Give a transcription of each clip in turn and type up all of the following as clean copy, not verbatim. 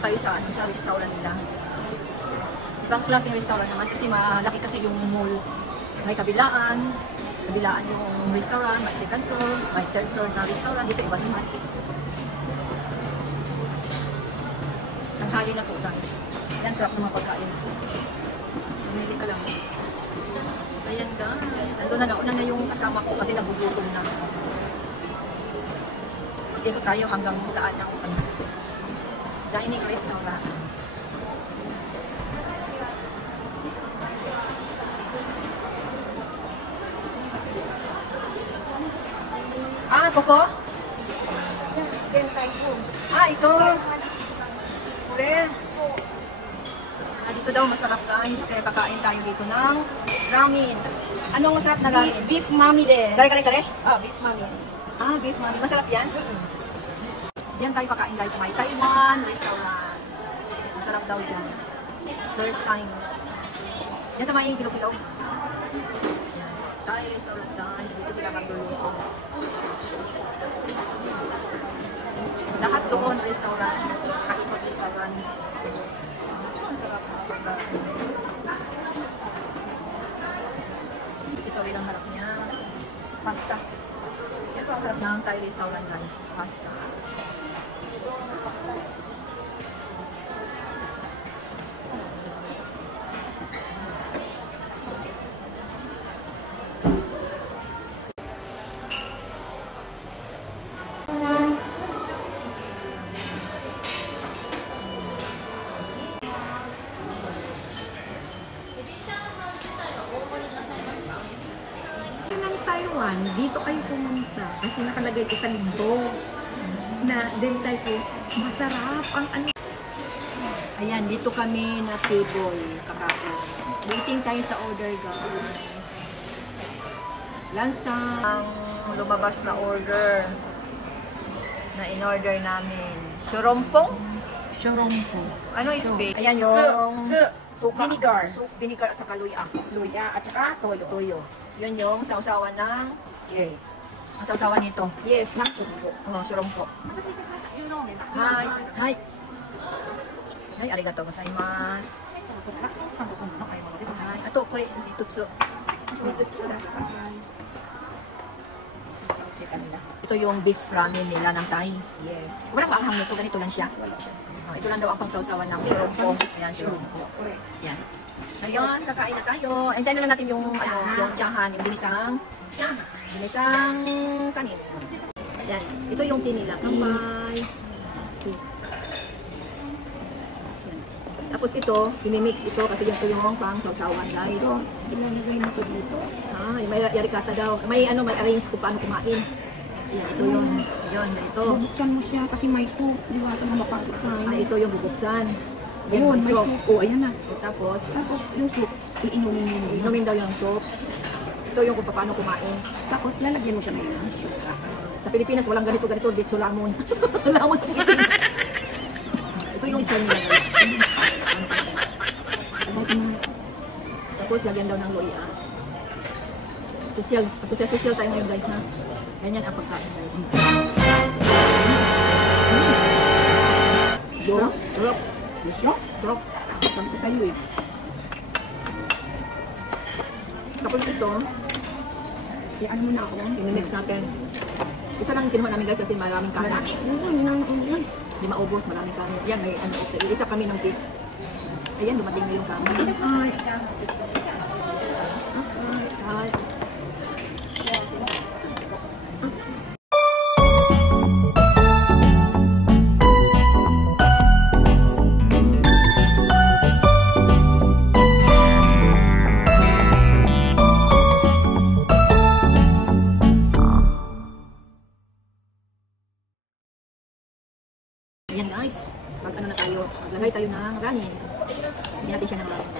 tayo sa ano, sa restaurant nila. Ibang klaseng restaurant naman kasi malaki kasi yung mall. May kabilaan yung restaurant, may second floor, may third floor na restaurant. Dito iba naman. Tanghali na po guys. Yan, sarap ng mga pagkain. Pumili ka lang. Ayan guys. Nauna na yung kasama ko kasi nagugutom na. Mag-ikot tayo hanggang saan ang dining restaurant. Koko? Ito. Pure. Dito daw masarap guys. Kaya kakain tayo dito ng ramen. Anong masarap na ramen? Beef mami din. Kare-kare? Beef mami. Beef mami. Masarap yan? Diyan tayo kakain guys. May Taiwan restaurant. Masarap daw dyan. First time. Yan sa may kilo-kilo. Thai restaurant guys. Dito sila magluluto. Lahat doon restaurant. Kakikot restaurant. Masarap mga pagkain. Ito rin ang harap niya. Pasta. Yan po ang harap ng Thai restaurant guys. Pasta. Taiwan, dito kayo pumunta kasi nakalagay isang bowl na dental po. Masarap ang ano. Ayan, dito kami na table kakain. Waiting tayo sa order guys. Lunch time. Ang lumabas na order na in-order namin. Shorompong? Shorompo. Ano is big? Ayan yung suka, vinegar. Vinegar at saka luya. Luya at saka toyo. Toyo. Yun yung sausawan ng ang sausawan nito. Yes, ng shorompo. Shorompo. Hi. Hi. Hi, arigatou gozaimasu. Hi. Ato, kore, ditutsu. Ito yung beef ramen nila ng Thai. Yes. Walang maanghang nito, ganito lang siya. Ito lang daw ang pangsausawan ng shorompo. Ayan, shorompo. Ayan. Ngayon, kakain na tayo. Antayin na lang natin yung tiyahan, yung binisang kanin. Ayan. Ito yung tinila. Kampay. Tapos ito, imimix ito kasi ito yung pangsausawan, guys. Ilalagay mo ito dito. May yarikata daw. May arrange kung paano kumain. Ayan, ito yung, ito. Bubuksan mo siya kasi may soup. Di ba? Ito na mapasok tayo. Ito yung bubuksan. Ayun, may soup. Ayan na. Tapos yung soup, iinumin mo. Inumin daw yung soup. Ito yung kung paano kumain. Tapos lalagyan mo siya na yun. Sugar. Sa Pilipinas, walang ganito, dito lamon. Lamon. Ito yung style nila. Tapos lagyan daw ng luya. Social tayo ngayon guys na. Ganyan ang pagkain guys. Drop. Drop. Sabi sa'yo eh. Tapos ito, ano mo na ako? i-mix natin. Isa lang kinuha namin guys kasi maraming kanin. Hindi maubos, maraming kanin. Yan, may isa kami ng cake. Ayan, dumating na yung kanin. Ay. Ayan guys, mag-ano na tayo, maglagay tayo ng ramen. Hindi natin siya ng ramen.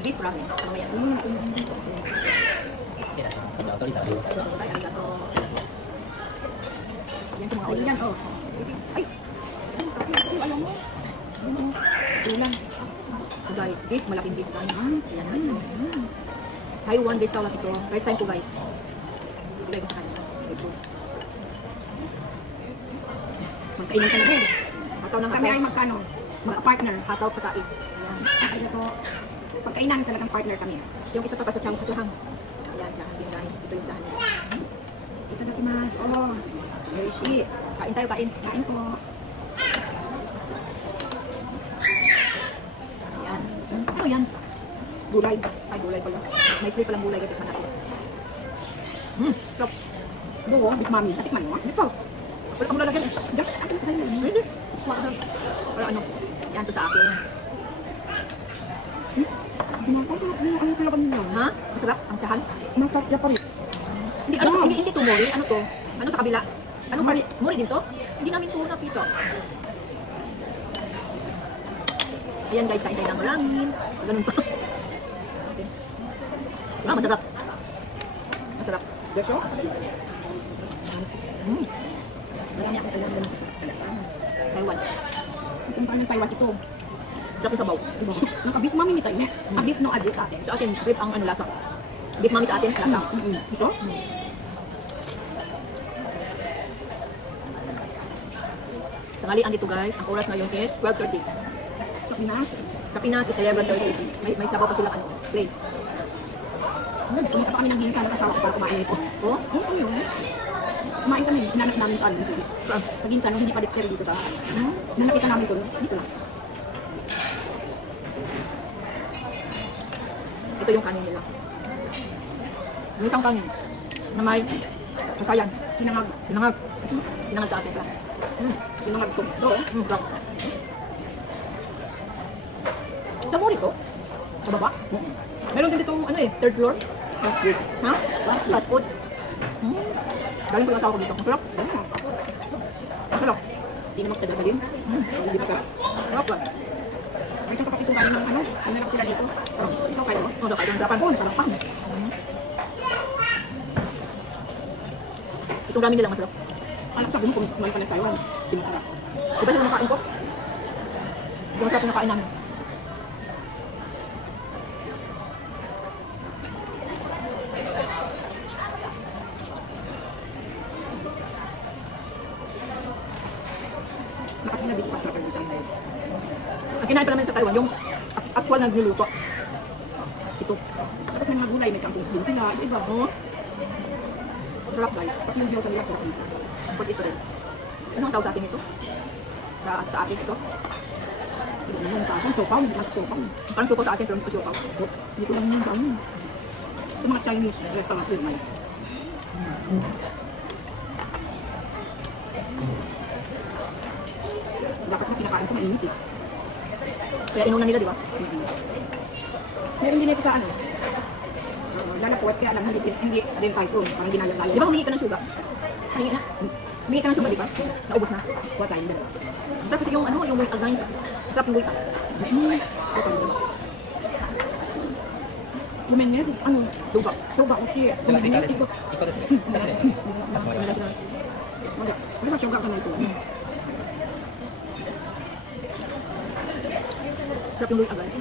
Beef ramen. Ano ba yan? Yan itong mga ulam. Yan, oh. Ay! Alam mo. Ulam. So guys, beef, malaking beef tayo. Ayan guys. Taiwan based lang ito. First time ko guys. Ibigay ko sa kanila. Magkainin ka na rin. Kami ay magkano? Mga partner. Hataw sa kain. Ayan. Ay, ito. Pagkainan talagang partner kami. Yung isa pa sa tiyang kutuhang. Ayan, tiyang din guys. Ito yung tiyang nila. Itadakimasu. Oh. Yoshi. Kain tayo, kain. Kain po. Ayan. Ano yan? Gulay. Ay, gulay pala. May free palang gulay. Tikman natin. Stop. Oo, Big Mami. Natikman mo? Ano pa? Wala kang lalagyan eh. Diyan. Atin tayo. Pwede. Wala ano. Yan to sa akin. Ano kaya kami lang? Ha? Masarap? Ang tsahan? Masarap pa rin. Hindi, ano, hindi to mori. Ano to? Ano sa kabila? Ano mori? Mori din to? Hindi namin to nakita. Ayan guys, kain tayo ng maraming. Ganun pa. Ah, masarap. Masarap. Deso? Marami akong alam ganun. Taiwan. Kung paano Taiwan ito. Sarap yung sabaw. Diba? Naka-beef mami ni tayo niya. Beef no adjust sa atin. Sa atin, beef ang ano lasa. Beef mami sa atin, lasa. Ito? Tanghalian dito guys. Ang oras ngayon is 12:30. Sa Pinas. Sa Pinas, is 11:30. May sabaw pa sila ano, plate. Kumita pa kami ng ginsan ng asawa ko para kumain ito. Oh? Ano yun? Kumain kami. Hinanap namin sa amin. Saan? Sa ginsan, nung hindi pa dexter dito sa nung nakita namin ko, dito lang. Ito yung kanin nila. Yung isang kanin na may kasayan. Sinangag. Sinangag. Sinangag sa atin pa. Sinangag ko. Doon. Sarap. Sa mall ito? Sa baba? Meron din ditong ano eh, third floor. Fast food. Ha? Fast food. Galing ko lang sa ako dito. Masarap. Masarap. Hindi na magtadagalin. Hindi pa ka. Sarap lang. May kasapat ito kami ng ano. Ano lang sila dito. So kayo. Ano kayo ng Japan? Masarap pa. Itong ramen nila masarap. Alam sabi mo kung kumain ka ng Taiwan. Sinakara. Iba sila nakain ko. Yung sarap yung nakain namin. Nakapila dito pa sa isang day. Ang kinain pa namin sa Taiwan, yung actual na niluluto. Ito. Sarap ng mga gulay. May camping din sila. Iba. Oh. Sarap guys. Pati yung sa nila sarap nito. Tapos ito rin. Ano ang tawag sa atin ito? Sa atin ito? Hindi naman sa akin. Sopaw. Mas sopaw. Parang suko sa atin, pero hindi ko suko. Hindi ko lang yung sa amin. Sa mga Chinese restaurants din may. Dapat na pinakain ko mainit eh. Kaya inuna nila, di ba? Meron din ito sa ano. Lalapot kaya lang hindi din typhoon. Parang ginayang tayo. Di ba humingi ka ng suga? Hindi na. Humingi ka ng suga, di ba? Naubos na. Kuha tayo dalawa. Sarap kasi yung ano, yung wait guys. Sarap yung wait. Kuha tayo dalawa. Lumen niya, ano? Suga. Soba kasi. すいません、いかがですか。1個ずつで。2つで。かしこまりました。 Wala. Wala ba soba ka na ito? Sarap yung wait guys.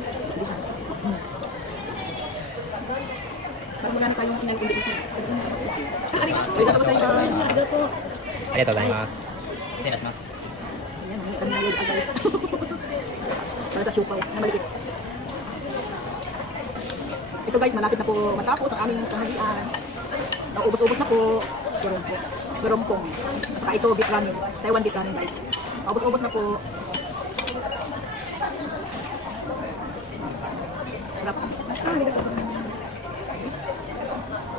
Parang magana tayong inang kundi isa. Wait, tapos tayo guys. ありがとうございます。失礼いたします。 Ayan, humingi kami ng wait guys. Para sa siupaw, na maliit. Ito guys, malapit na po matapos ang aming tanghalian. Naubos-ubos na po. Surumpong. Saka ito, beef ramen. Taiwan beef ramen guys. Naubos-ubos na po. Sarap.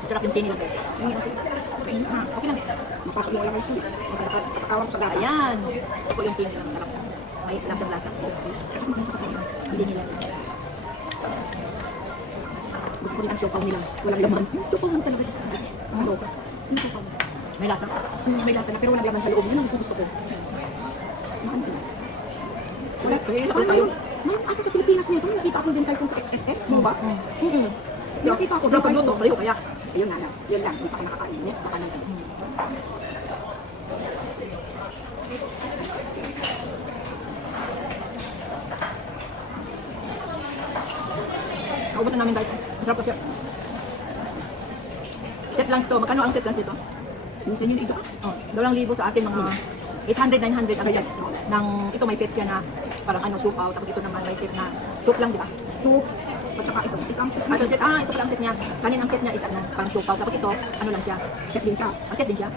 Sarap yung tini lang guys. Okay lang. Mapasok mo yung rice ko. Nakakawang sa gata. Ayan. Ito yung tini lang. Sarap. May lasang-lasa. Hindi nila. Gusto ko rin ang siopaw nila. Walang laman. Siopaw lang talaga. Ano ka? Yung siopaw. May lasa. May lasa na pero walang laman sa loob. Yan ang gusto ko. Wala. Ano tayo? Ma'am, ata sa Pilipinas nito, nakita ko din tayo sa XSF, mo ba? Nakita ko. Dapat luto. Pareho kaya. Ayun na lang. Yun lang. Hindi pa ka nakakain. Sa kanan ka. Naubos na namin guys. Masarap kasi. Set lunch to. Magkano ang set lunch dito? Minsan yun iba. Oh, 2,000 sa atin mga 800, 900 ang set. Nang ito may set siya na parang ano, soup out. Tapos ito naman may set na soup lang, di ba? Soup. At saka ito ang set. Ito set, ito pala ang set niya. Kanin ang set niya is ano, parang soup out. Tapos ito, ano lang siya. Set din siya. Set din siya.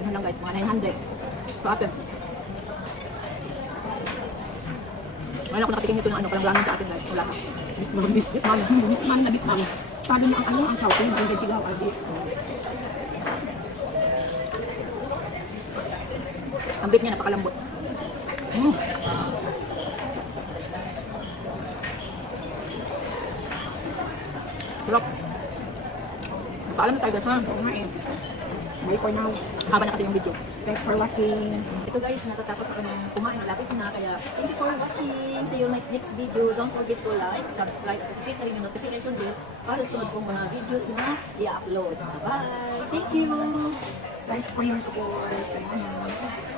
Ganun lang guys, mga 900. So atin. Ngayon ako nakatikim nito ng ano, parang ramen sa atin guys. Wala ka. Man na bitman. Sabi niya ang ano, ang chowking, ang sigaw, albi. Ang bit niya napakalambot. Sarap. Paalam na tayo guys ha. Bye for now. Haba na kasi yung video. Thanks for watching. Ito guys, natatapos ako ng kumain. Malapit na. Kaya thank you for watching. See you next video. Don't forget to like, subscribe, click na rin yung notification bell para sa sunod kong mga videos na i-upload. Bye! Thank you! Thanks for your support. Salamat.